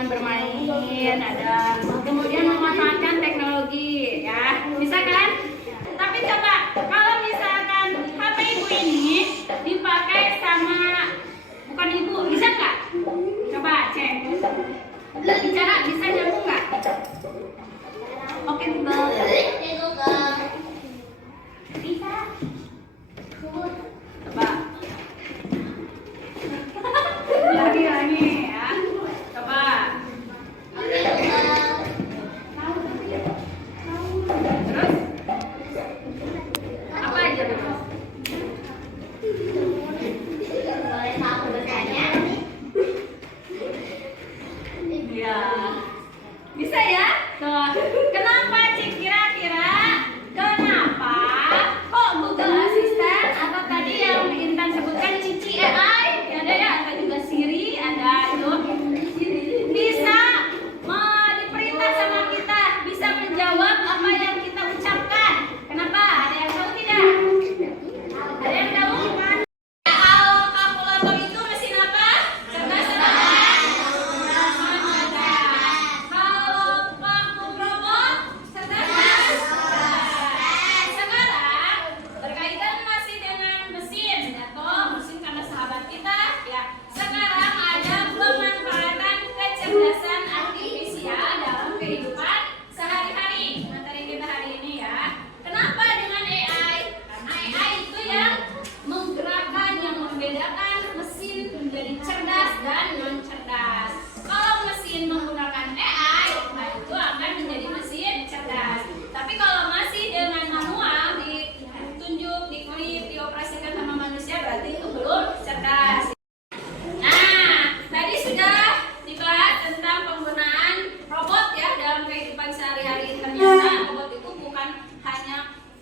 dengan bermain, ada kemudian memanfaatkan teknologi ya, bisa kan? Tapi coba kalau misalkan HP ibu ini dipakai sama bukan ibu, bisa nggak? Coba cek. Bicara bisa nyambung nggak? Oke Google. Bisa. Coba. Lagi ya. Coba. Terus? Apa aja terus? Boleh tahu bertanya? Iya. Bisa ya? Tuh. Kenapa Cik kira-kira? Kenapa? Kok Google Assistant atau tadi yang Intan sebutkan Cici AI? Ada ya? Ada juga Siri, ada itu. Bisa diperintah sama kita, bisa menjawab apa yang kita ucapkan. Kenapa? Ada yang tahu tidak? Ada yang tahu? Kalau kalkulator itu mesin apa? Cerdas cerdas. Kalau vakum robot, cerdas cerdas. Sekarang berkaitan masih dengan mesin, atau mesin karena sahabat kita, ya. Sekarang ada pemanfaatan kecerdasan artifisial dalam kehidupan sehari-hari. Materi kita hari ini ya. Kenapa dengan AI? Karena AI itu yang menggerakkan, yang membedakan mesin menjadi cerdas dan non cerdas. Kalau mesin menggunakan AI, nah itu akan menjadi mesin cerdas. Tapi kalau masih dengan manual, ditunjuk, diklik, dioperasikan sama manusia, berarti itu belum cerdas. Nah, tadi sudah dibahas tentang penggunaan robot ya dalam kehidupan sehari-hari. Ternyata robot itu bukan hanya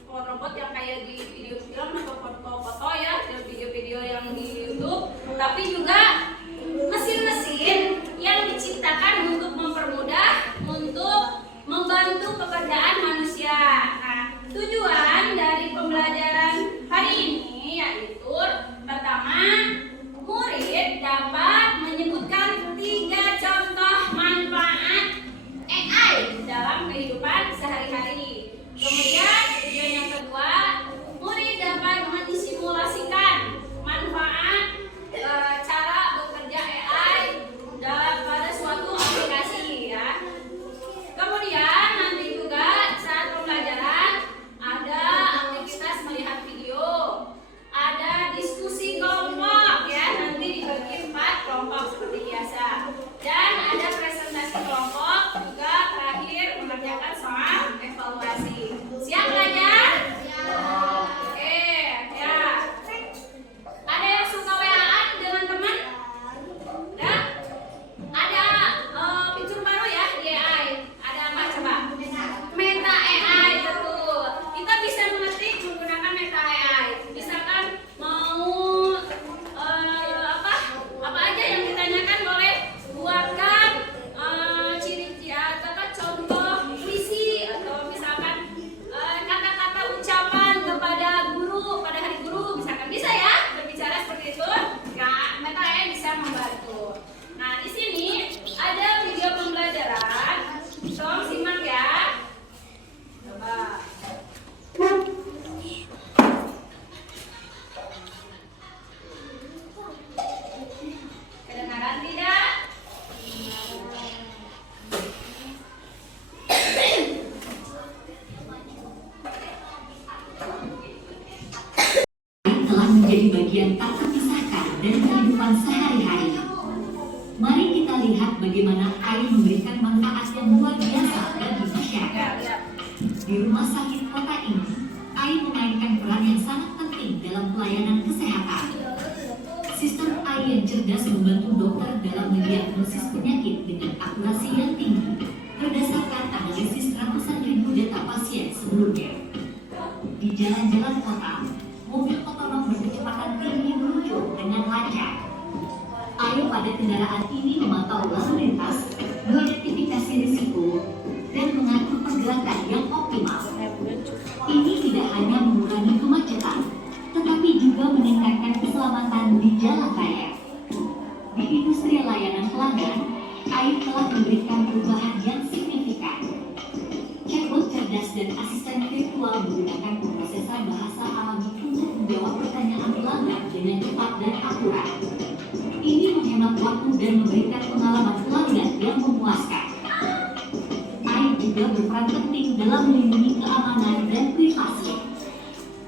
robot yang kayak di video film atau foto-foto ya, video-video yang di YouTube, tapi juga mesin-mesin yang diciptakan untuk mempermudah, untuk membantu pekerjaan manusia. Nah, tujuan dari pembelajaran hari ini yaitu pertama, murid dapat menyebutkan 3 contoh manfaat AI dalam kehidupan sehari-hari. Kemudian tujuan yang kedua, murid dapat mensimulasikan manfaat cara bekerja AI pada suatu aplikasi ya. Kemudian nanti juga saat pembelajaran ada aktivitas melihat video, ada diskusi kelompok ya, nanti dibagi 4 kelompok seperti biasa, dan ada presentasi kelompok, juga terakhir mengerjakan soal evaluasi. Siap belajar? Oke ya. Ada yang suka WA-an dengan teman? Ada fitur baru ya di AI. Ada apa coba? Meta AI, betul. Kita bisa mengetik menggunakan Meta AI. Misalkan mau apa aja yang ditanyakan, boleh buatkan ciri-ciri atau contoh puisi, atau misalkan kata-kata ucapan kepada guru pada hari guru, misalkan bisa ya berbicara seperti itu. Ya, Meta AI bisa membantu. Nah, di sini ada video pembelajaran. Tolong simak ya. Coba. Kedengaran tidak? Telah menjadi bagian tak terpisahkan dari kehidupan sehari-hari. Mari kita lihat bagaimana AI memberikan manfaat yang luar biasa bagi masyarakat. Di rumah sakit kota ini, AI memainkan peran yang sangat penting dalam pelayanan kesehatan. Sistem AI yang cerdas membantu dokter dalam mendiagnosis penyakit dengan akurasi yang tinggi berdasarkan analisis ratusan ribu data pasien sebelumnya. Di jalan-jalan kota, mobil otonom berkecepatan tinggi meluncur dengan lancar. AI pada kendaraan ini memantau lalu lintas, mengidentifikasi risiko, dan mengatur pergerakan yang optimal. Ini tidak hanya mengurangi kemacetan, tetapi juga meningkatkan keselamatan di jalan raya. Di industri layanan pelanggan, AI telah memberikan perubahan yang signifikan. Chatbot cerdas dan asisten virtual menggunakan pemrosesan bahasa alami untuk menjawab pertanyaan pelanggan dengan cepat dan akurat. Ini menghemat waktu dan memberikan pengalaman pelanggan yang memuaskan. AI juga berperan penting dalam melindungi keamanan dan privasi.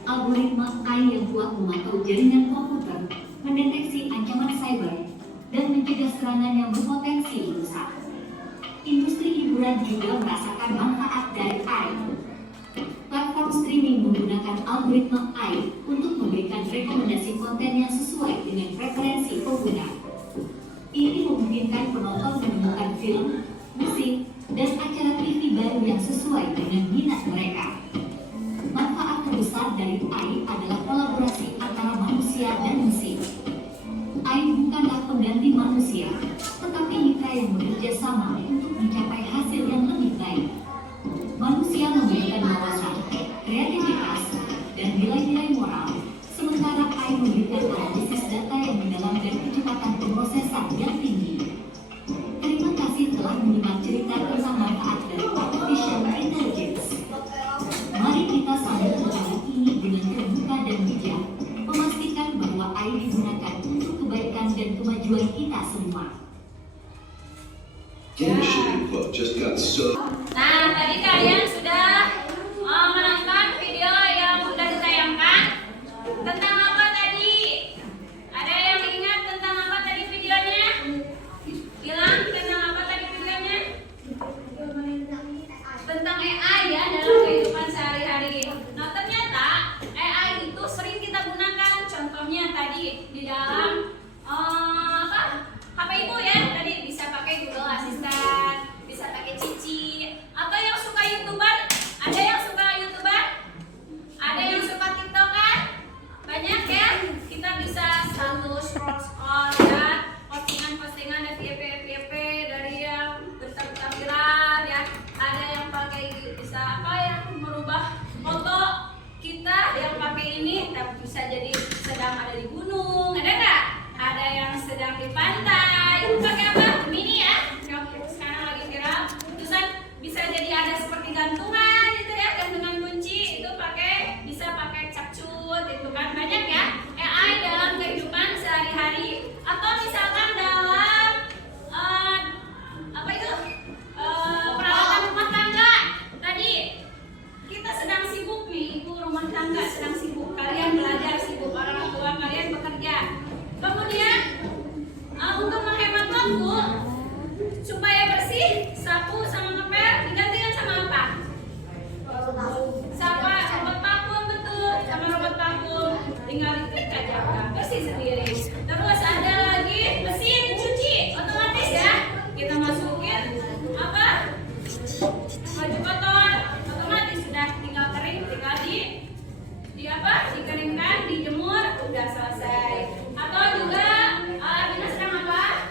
Algoritma AI yang kuat memantau jaringan komputer, mendeteksi ancaman cyber, dan mencegah serangan yang berpotensi merusak. Industri hiburan juga merasakan manfaat dari AI. Platform streaming menggunakan algoritma AI untuk memberikan rekomendasi konten yang sesuai dengan preferensi pengguna. Ini memungkinkan penonton menemukan film, musik, dan acara TV baru yang sesuai dengan minat mereka. Manfaat terbesar dari AI adalah kolaborasi antara manusia dan mesin. AI bukanlah pengganti manusia, tetapi mitra yang bekerja sama untuk mencapai hasil yang lebih baik. Manusia memberikan wawasan, kreativitas, dan nilai-nilai moral, sementara AI memberikan analisis data yang mendalam dan kecepatan pemrosesan yang tinggi. Terima kasih telah menyimak cerita tentang manfaat dari artificial intelligence. Mari kita sambut perkara ini dengan terbuka dan bijak, memastikan bahwa AI digunakan untuk kebaikan dan kemajuan kita semua. Nah, tadi kalian sudah menonton video yang sudah ditayangkan. Tentang apa tadi? Ada yang ingat tentang apa tadi videonya? Bilang tentang apa tadi videonya? Tentang AI ya dalam kehidupan sehari-hari. Nah, ternyata AI itu sering kita gunakan. Contohnya tadi di dalam HP itu ya, tadi bisa pakai Google Assistant, bisa pakai Cici, atau yang suka YouTuber, ada yang suka YouTuber, ada yang suka TikTokan, banyak ya. Kita bisa selalu scroll ya, postingan-postingan FYP dari yang berita viral ya. Ada yang pakai bisa apa yang merubah foto kita yang pakai ini, tapi bisa jadi sedang ada di gunung, ada nggak? Ada yang sedang di pantai, itu pakai apa? Mini ya, yang sekarang lagi viral. Terusan bisa jadi ada seperti gantungan gitu ya, gantungan kunci, itu bisa pakai capcut, itu kan banyak ya. AI dalam kehidupan sehari-hari, atau misalkan dalam peralatan rumah tangga. Tadi kita sedang sibuk nih, ibu rumah tangga sedang sibuk, kalian belajar sibuk, orang tua kalian bekerja. Kemudian untuk menghemat waktu supaya bersih, sapu sama ngepel digantikan sama apa? Sama robot vakum, betul, sama robot vakum. Tinggal diklik aja udah bersih sendiri. Terus ada lagi mesin cuci otomatis ya. Kita masukin apa? Baju kotor otomatis sudah tinggal kering, tinggal dikeringkan, dijemur, udah selesai. Atau juga Bina sedang apa?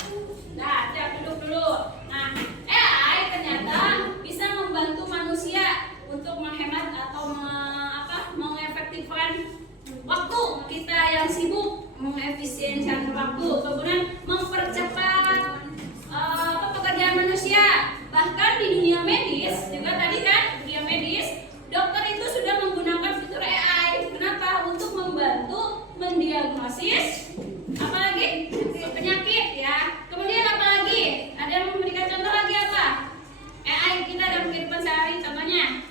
Nah, duduk dulu. Nah, AI ternyata bisa membantu manusia untuk menghemat atau mengefektifkan waktu kita yang sibuk, mengefisiensikan waktu, kemudian mempercepat pekerjaan manusia. Bahkan di dunia medis juga tadi kan, dunia medis, dokter itu sudah menggunakan fitur AI. Kenapa? Untuk membantu mendiagnosis apalagi penyakit ya. Kemudian apalagi? Ada yang memberikan contoh lagi apa? AI kita dalam kehidupan sehari, contohnya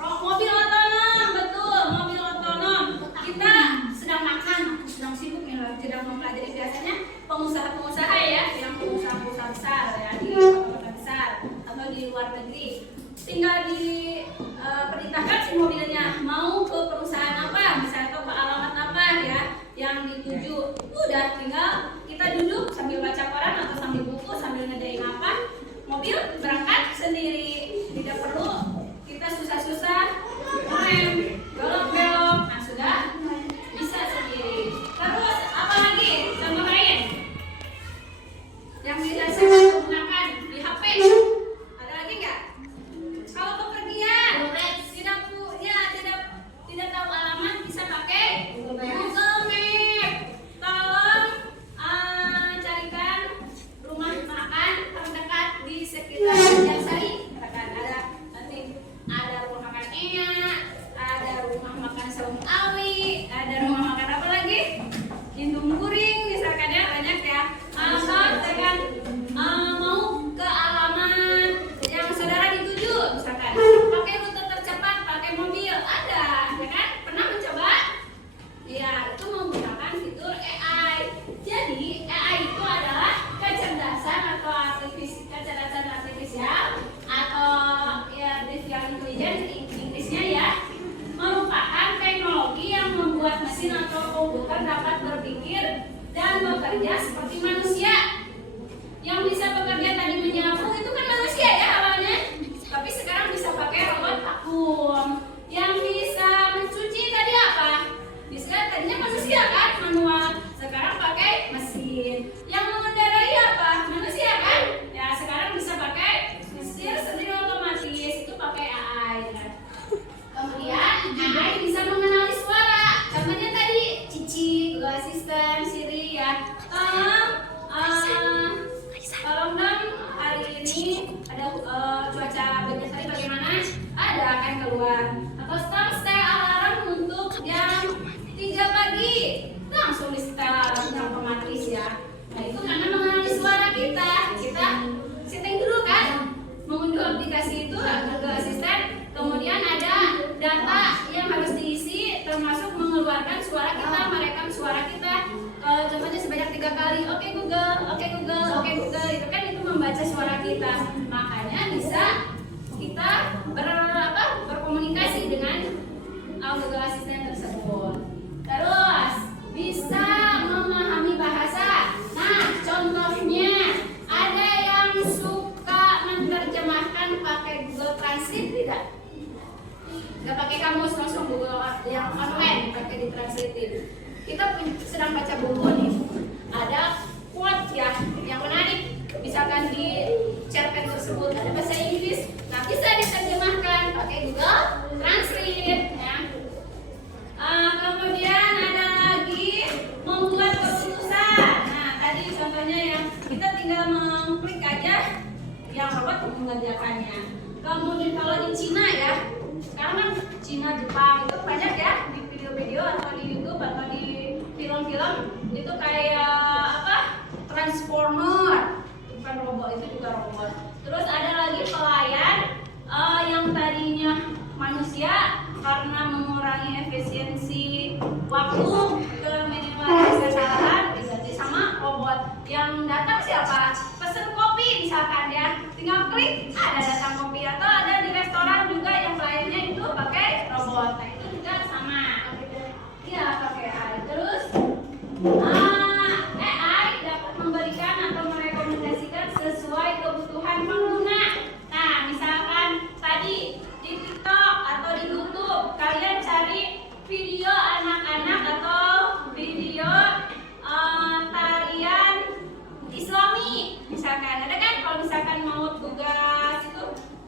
mobil otonom, betul, mobil otonom. Kita sedang makan, sedang sibuk ya, sedang mempelajari biasanya pengusaha-pengusaha ya, yang pengusaha-pengusaha besar ya, di kota besar atau di luar negeri. Tinggal diperintahkan si mobilnya mau ke perusahaan apa, misalnya atau ke alamat apa ya yang dituju. Udah tinggal kita duduk sambil baca koran atau sambil buku, sambil ngerjain apa, mobil berangkat sendiri. Tidak perlu kita susah-susah rem, belok-belok. Nah, sudah bisa sendiri. Terus apa lagi? Contoh lain yang bisa saya gunakan di HP. Ada lagi nggak? Kalau bepergian tidak tahu alamat, bisa pakai Google Map. Tolong carikan rumah ada cuaca bagian tadi bagaimana, ada akan keluar. Atau stay alarm untuk jam 3 pagi, langsung di setel alarmnya otomatis ya. Nah itu karena mengenali suara kita setting dulu kan, mengunduh aplikasi itu Google Assistant, kemudian ada data yang harus diisi termasuk mengeluarkan suara kita, merekam suara kita. Contohnya sebanyak 3 kali, oke Google, oke Google, oke Google, itu kan itu membaca suara kita. Makanya bisa kita berkomunikasi dengan Google Assistant tersebut. Terus bisa memahami bahasa. Nah, contohnya ada yang suka menerjemahkan pakai Google Translate tidak? Nggak pakai kamus, langsung Google yang online pakai ditranslate. Kita sedang baca buku nih, ada quote ya yang menarik, misalkan di cerpen tersebut ada bahasa Inggris, nah bisa diterjemahkan pakai Google Translate ya. Kemudian ada lagi membuat keputusan. Nah tadi contohnya ya, kita tinggal mengklik aja yang robot mengerjakannya. Kemudian kalau di Cina ya, sekarang kan Cina, Jepang itu banyak ya di video-video atau di YouTube atau di film-film itu kayak Transformer, bukan robot, itu juga robot. Terus ada lagi pelayan yang tadinya manusia karena mengurangi efisiensi waktu ke minimalisasi kesalahan diganti sama robot. Yang datang siapa? Pesen kopi misalkan ya, tinggal klik ada datang kopi. Atau ada di restoran juga yang pelayannya itu pakai robot. Nah itu juga sama, ya pakai AI. Terus AI dapat memberikan atau merekomendasikan sesuai kebutuhan pengguna. Nah misalkan tadi di TikTok atau di YouTube kalian cari video anak-anak atau video tarian Islami misalkan, ada kan? Kalau misalkan mau tugas itu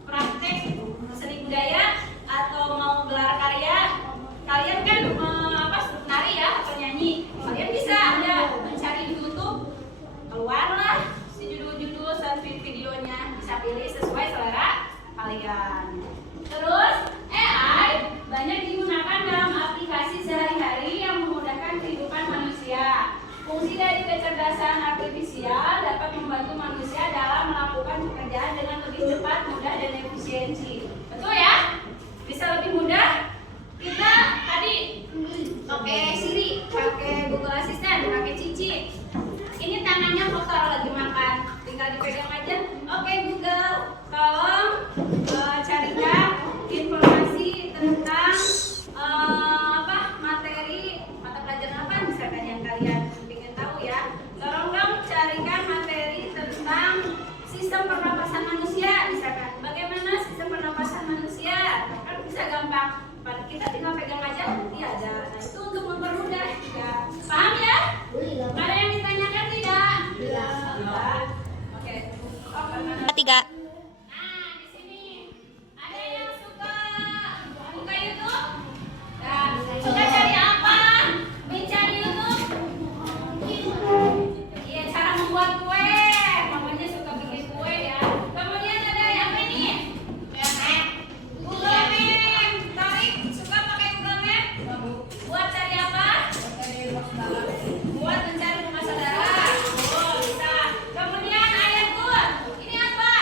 praktek seni budaya atau mau gelar karya, kalian kan nari ya atau nyanyi, kalian bisa ada mencari di YouTube, keluarlah si judul-judul dan videonya, bisa pilih sesuai selera kalian. Terus AI banyak digunakan dalam aplikasi sehari-hari yang memudahkan kehidupan manusia. Fungsi dari kecerdasan artifisial dapat membantu manusia dalam melakukan pekerjaan dengan lebih cepat, mudah, dan efisiensi. Betul ya? Bisa lebih mudah. Kita tadi pakai Siri, pakai Google Assistant, pakai Cici. Ini tangannya kotor lagi makan, tinggal dipegang aja. Oke Google, tolong carikan informasi tentang materi mata pelajaran apa misalkan yang kalian ingin tahu ya. Tolong dong carikan materi tentang sistem pernapasan manusia misalkan. Bagaimana sistem pernapasan manusia? Kan bisa gampang. Kita tinggal pegang aja, iya ada. Nah itu untuk mempermudah ya. Paham ya? Ada yang ditanyakan tidak? Iya. Oke. Tiga. Nah di sini ada yang suka buka YouTube? Nah, suka cari apa? Mencari YouTube? Iya, cara membuat kue. Mamanya suka bikin kue ya. Kemudian ada yang apa ini? Google Map. Tarik, suka pakai Google Map? Buat cari apa? Buat mencari rumah saudara. Oh, bisa. Kemudian ayat Ini apa?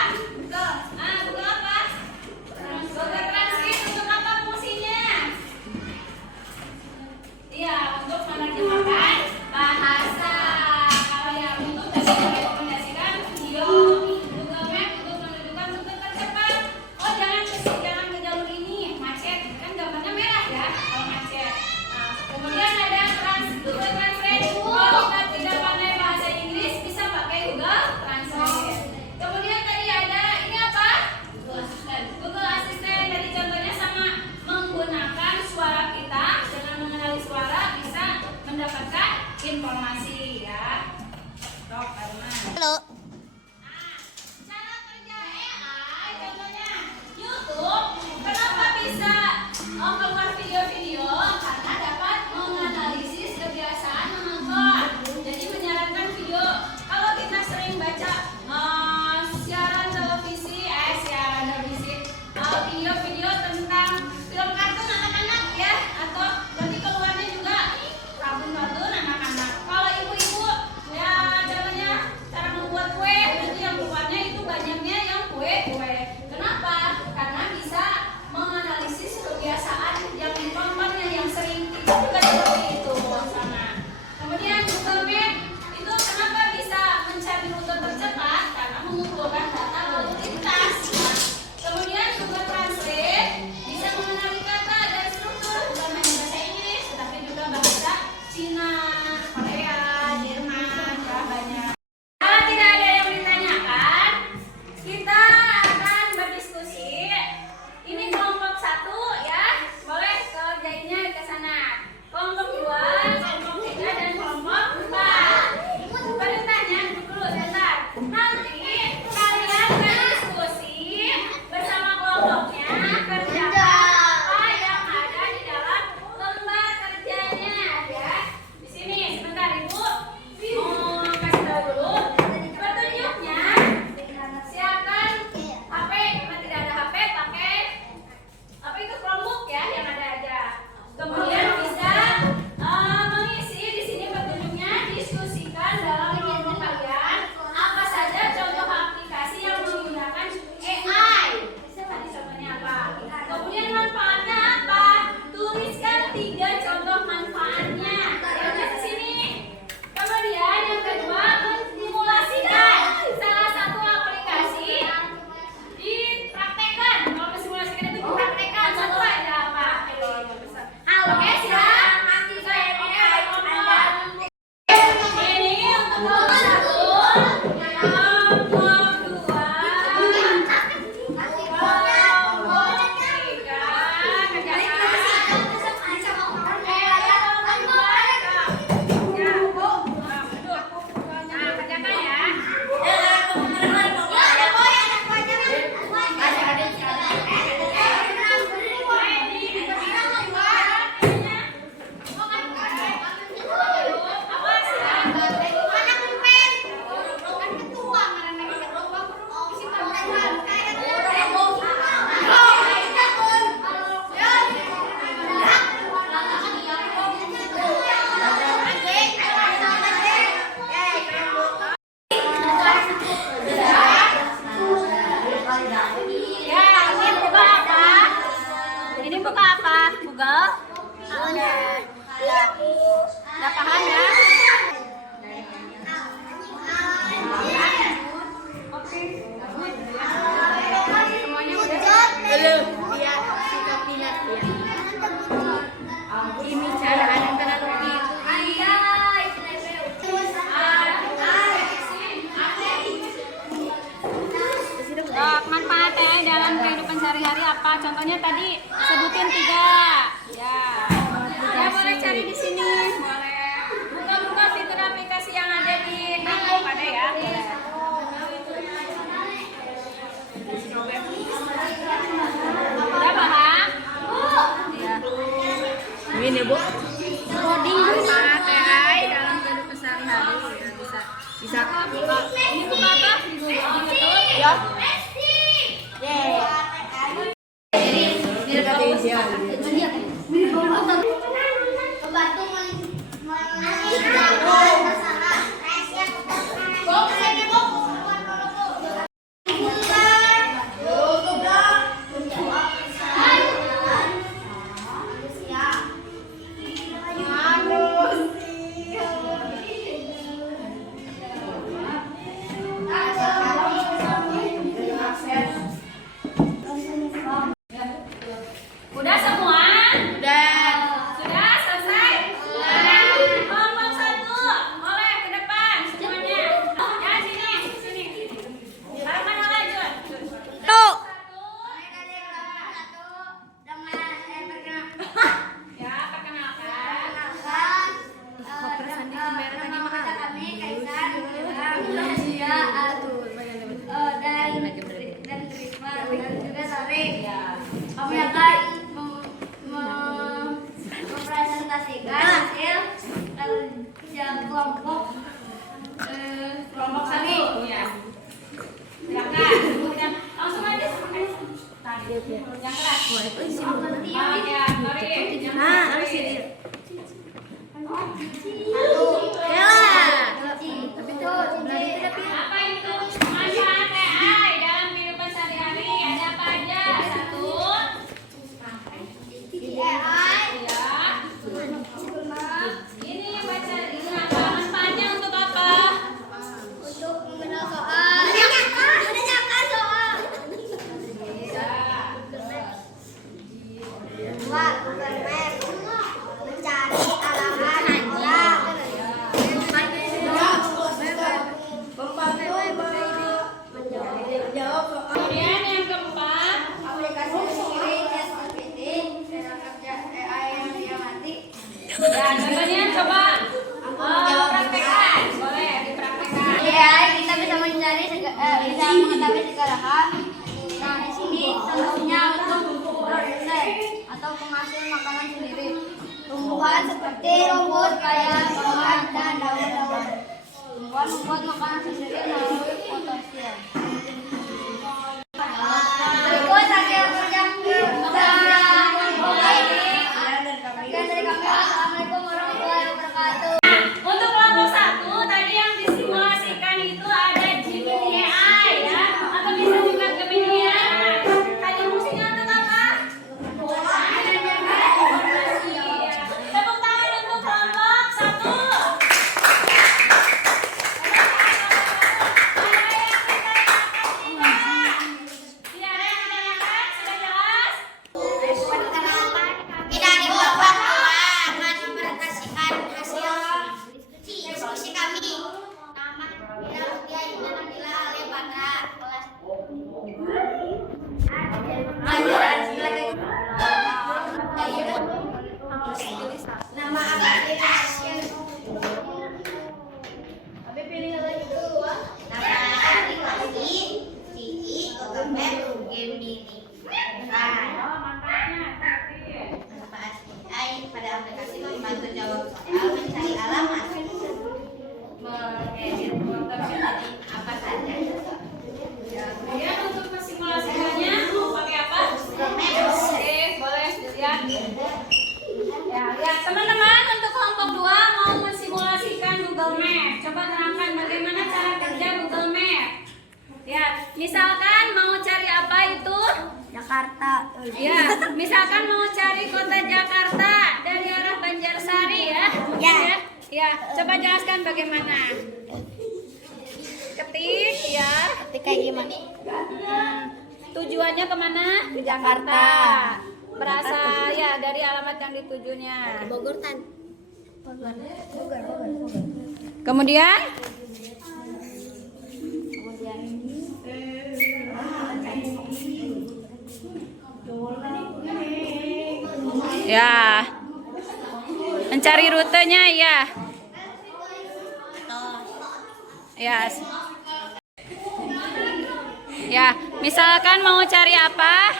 dalam kehidupan sehari-hari apa? Contohnya tadi sebutin 3. Ya. Ya boleh cari di sini. Boleh. Buka-buka fitur aplikasi yang ada di handphone ada ya. Boleh. Udah paham? Ya. Ini Bu. Coding apa TI dalam kehidupan sehari-hari ya bisa. Ini buka apa? Ya. Membantu mengajarkan masalah rahasia Udah semua? Sudah selesai? Kelompok 1 boleh ke depan semuanya. Ya sini. Taruh mana lagi? Ya perkenalkan. Kami akan mempresentasikan hasil kerja kelompok Kelompok 1 ya. Silakan. Kemudian langsung aja. Yang keras. Ya, sorry. Harus ini. Apa itu manfaat AI dalam kehidupan sehari-hari? Ada apa aja? 1. Ya. Ini baca ini apa? Manfaatnya untuk apa? untuk mengenal soal. Menanyakan soal. Dua, Google Map mencari alamat orang. Kemudian yang keempat, Aplikasi sendiri ChatGPT dalam kerja AI yang diamati. ya contohnya coba praktekkan. Boleh dipraktekkan. AI kita bisa mencari bisa mengetahui segala hal. Nah di sini contohnya untuk produsen atau penghasil makanan sendiri. Tumbuhan seperti rumput, kayak tomat dan daun-daun. Tumbuhan membuat makanan sendiri melalui fotosintesis. Berikut hasil kerja dari kami. Assalamualaikum warahmatullahi wabarakatuh. Untuk kelompok 1 tadi yang disimulasikan itu ada Gemini AI ya, atau bisa juga Gemini ya. Tadi fungsinya untuk apa? Tepuk tangan untuk kelompok 1. Tiada yang ditanyakan? Sudah jelas? Tidak dibuat akan mempresentasikan hasil diskusi kami. Nama Mira Mutia dan Nabila Alepatra kelas. Nama aplikasi. Nama aplikasi CI Google Map Gemini. Manfaat AI pada aplikasi membantu jawab soal, mencari alamat, mengedit foto menjadi apa saja. Kemudian untuk mensimulasikannya mau pakai apa? Oke, boleh dilihat. Ya, lihat teman-teman untuk kelompok 2 mau mensimulasikan Google Map. Coba terangkan bagaimana cara kerja Google Map. Ya, misalkan mau cari apa itu? Jakarta. Ya, misalkan mau cari kota Jakarta dari arah Banjarsari ya. Ya. Ya, coba jelaskan bagaimana. Ketik ya. Ketika gimana? Tujuannya kemana? Ke Jakarta. Berasal ya dari alamat yang ditujunya. Bogor Tan. Kemudian Ya. Mencari rutenya ya. Ya. Ya, misalkan mau cari apa?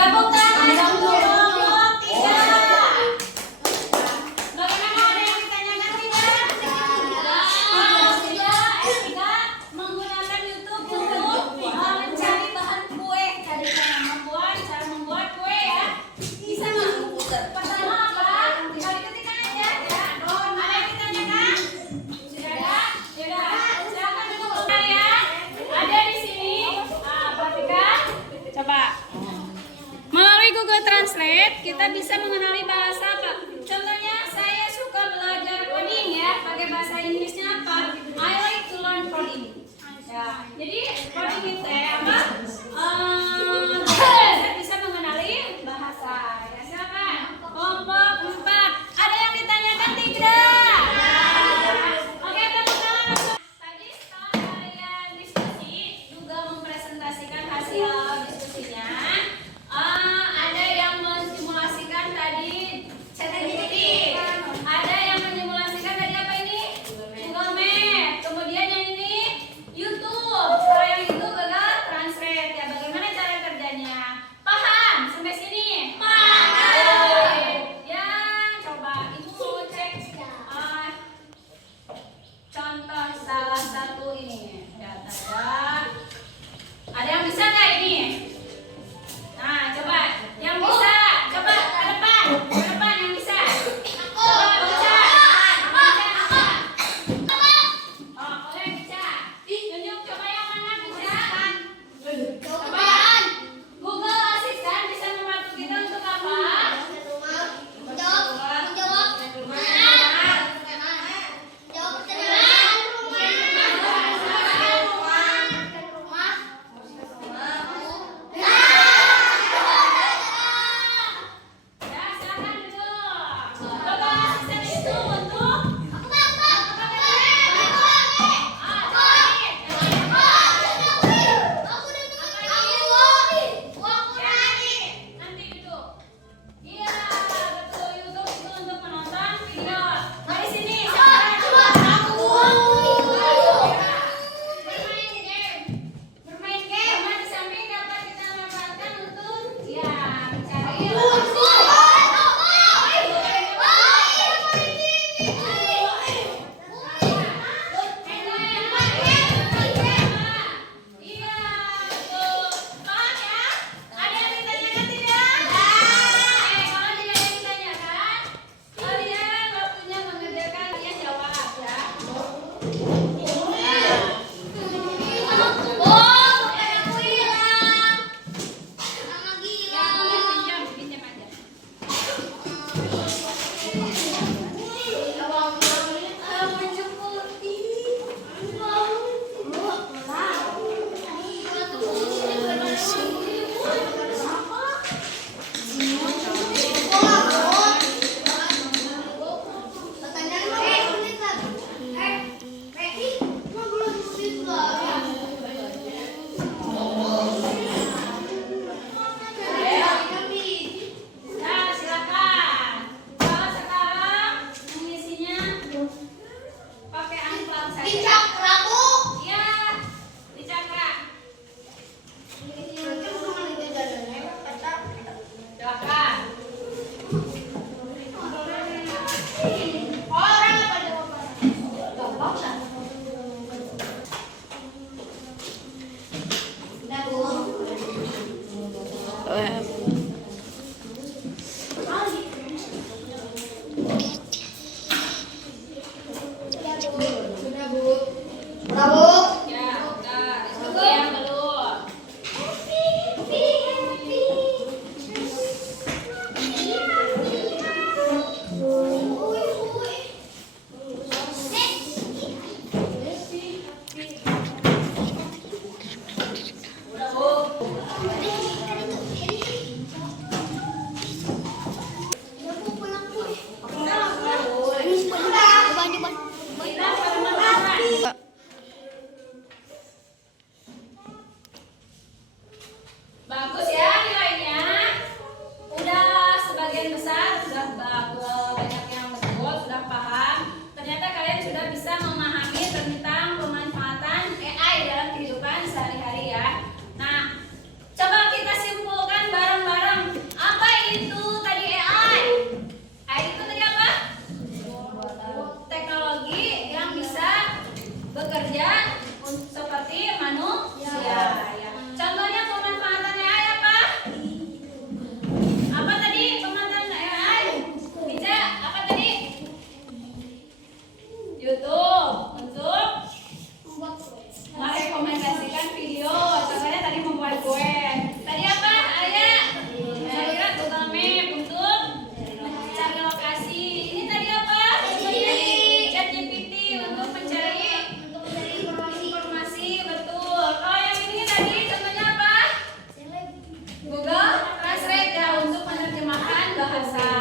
Tepuk tangan untuk kelompok 3. Bagaimana, ada yang ditanyakan tidak? Tiga, menggunakan YouTube untuk mencari bahan kue. Cara membuat kue ya. Bisa nggak? Pertama apa? Tinggal diketikkan aja. Ya. Ada yang ditanyakan? Sudah ada? Sudah. Silakan duduk ya. Ada di sini. Perhatikan. Coba. Melalui Google Translate, kita bisa mengenali bahasa apa. Contohnya, saya suka belajar coding ya. Pakai bahasa Inggrisnya apa? I like to learn coding. Ya, jadi coding itu apa? Kita bisa mengenali bahasa. Ya, silakan. Kelompok 4. Ada yang ditanyakan tidak? Oke, tepuk tangan langsung. Tadi setelah kalian diskusi, juga mempresentasikan hasil diskusinya. Ada yang mensimulasikan tadi ChatGPT, ada yang mensimulasikan tadi apa ini? Google Map, kemudian yang ini YouTube. Kalau yang itu Google Translate. bahasa